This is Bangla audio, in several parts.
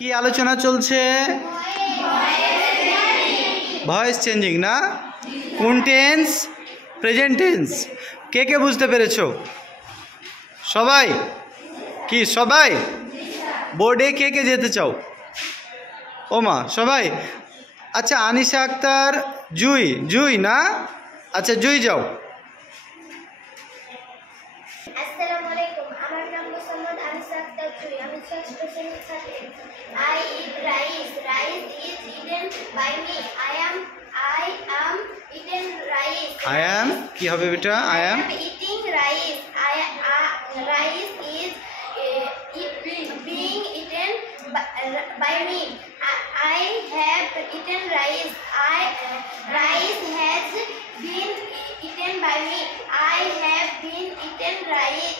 কি আলোচনা চলছে? ভয়েস চেঞ্জিং না, কোন টেন্স? Present tense. কে কে বুঝতে পেরেছো? সবাই? কি সবাই? বোর্ডে কে কে যেতে চাও? ও মা সবাই? আচ্ছা আনিশা আক্তার, জুই, জুই না? আচ্ছা জুই যাও। আসসালামু আলাইকুম, আমার নাম মোহাম্মদ আনিশা আক্তার জুই, আমি 6th শ্রেণীর ছাত্রী। I eat rice. Rice is eaten by me. I am eating rice. I am কি হবে বেটা? I am eating rice. Rice is being eaten by me. I have eaten rice. Rice has been eaten by me. I have been eaten rice.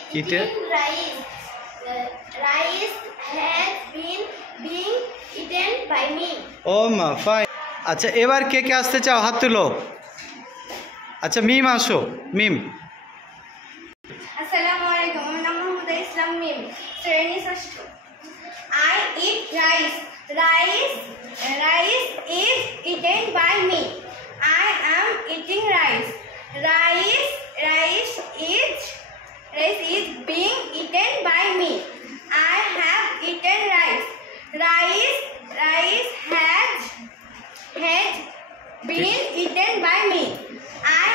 Rice has been being eaten by me. ও মা ফাইন। আচ্ছা এবার কে কে আসতে চাও? হাত তুলো। আচ্ছা মিম আসো, মিম। আসসালামু আলাইকুম, আমার নাম মোহাম্মদ ইসলাম মিম, শ্রেণী 6ষ্ঠ। I eat rice. Rice is eaten by me. I am eating rice. Rice is being eaten by me. I have eaten rice. Rice has been eaten by me. I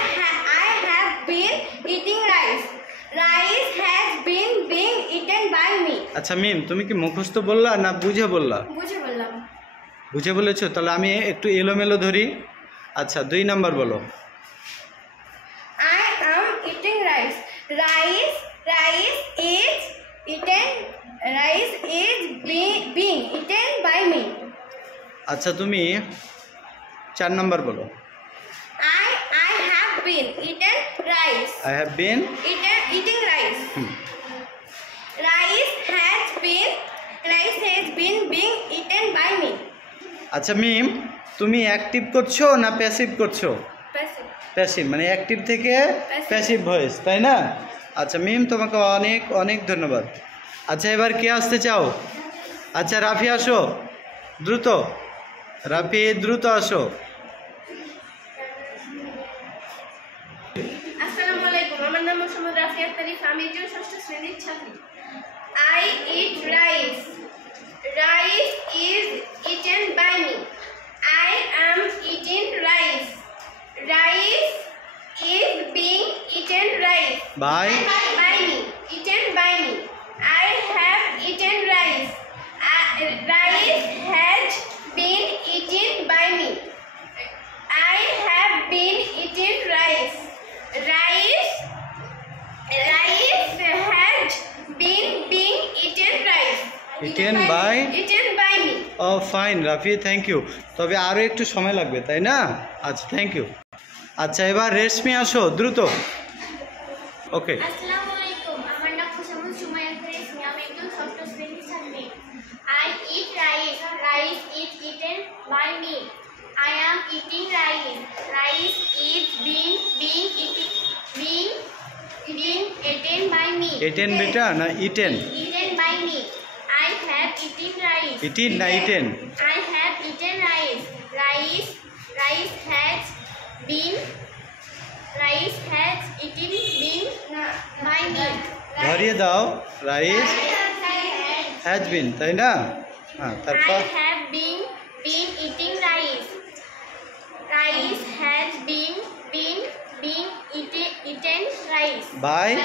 have been eating rice. Rice has been being eaten by me. আচ্ছা মিম তুমি কি মুখস্থ বললা না বুঝে বললা? বুঝে বললাম। বুঝে বলেছো? তাহলে আমি একটু এলোমেলো ধরি। আচ্ছা 2 নাম্বার বলো। I am eating rice. Rice is being eaten by me. আচ্ছা তুমি 4 নাম্বার বলো। I have been eaten rice. I have been eating rice. Rice has been being eaten by me. আচ্ছা মিম তুমি অ্যাক্টিভ করছো না প্যাসিভ করছো? Passive. প্যাসিভ মানে অ্যাক্টিভ থেকে প্যাসিভ ভয়েস, তাই না? আচ্ছা মিম তোমাকে অনেক অনেক ধন্যবাদ। আচ্ছা এবার কে আসতে চাও? আচ্ছা রাফি আসো দ্রুত, রাফি দ্রুত আসো। আসসালামু আলাইকুম, আমার নাম মোহাম্মদ রাফি আক্তার, আমি একজন 6ষ্ঠ শ্রেণীর ছাত্রী। I eat rice. Rice is eaten by me. I am eating rice. Rice is being eaten by me. Eaten by me. I have eaten rice. Rice has been eaten by me. I have been eating rice. Rice has been being eaten by me. ও ফাইন রাফি, থ্যাংক ইউ। তবে আরও একটু সময় লাগবে, তাই না? আচ্ছা থ্যাংক ইউ। আচ্ছা এবার রেশমি আসো দ্রুত। ওকে। আসসালামু আলাইকুম, আমার নাম মোহাম্মদ সুমাইয়া রেশমি, আমি একজন 6ষ্ঠ শ্রেণীর ছাত্রী। I eat rice. Rice is eaten by me. I am eating rice. Rice is being eaten by me. এটেন বেটা না eaten? Eaten by me. I have eaten rice. E-TIN না eaten? I have eaten rice. Rice has been eaten by me. ধরিয়ে দাও। রাইস হ্যাজ বিন, তাই না? হ্যাঁ তারপর I have been eating rice. Rice has been eaten rice. By By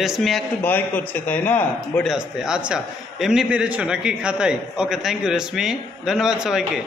Reshmi একটু ভয় করছে, তাই না? বোর্ডে আসতে। আচ্ছা এমনি পেরেছো নাকি খাতায়? ওকে থ্যাংক ইউ রেশমি, ধন্যবাদ সবাইকে।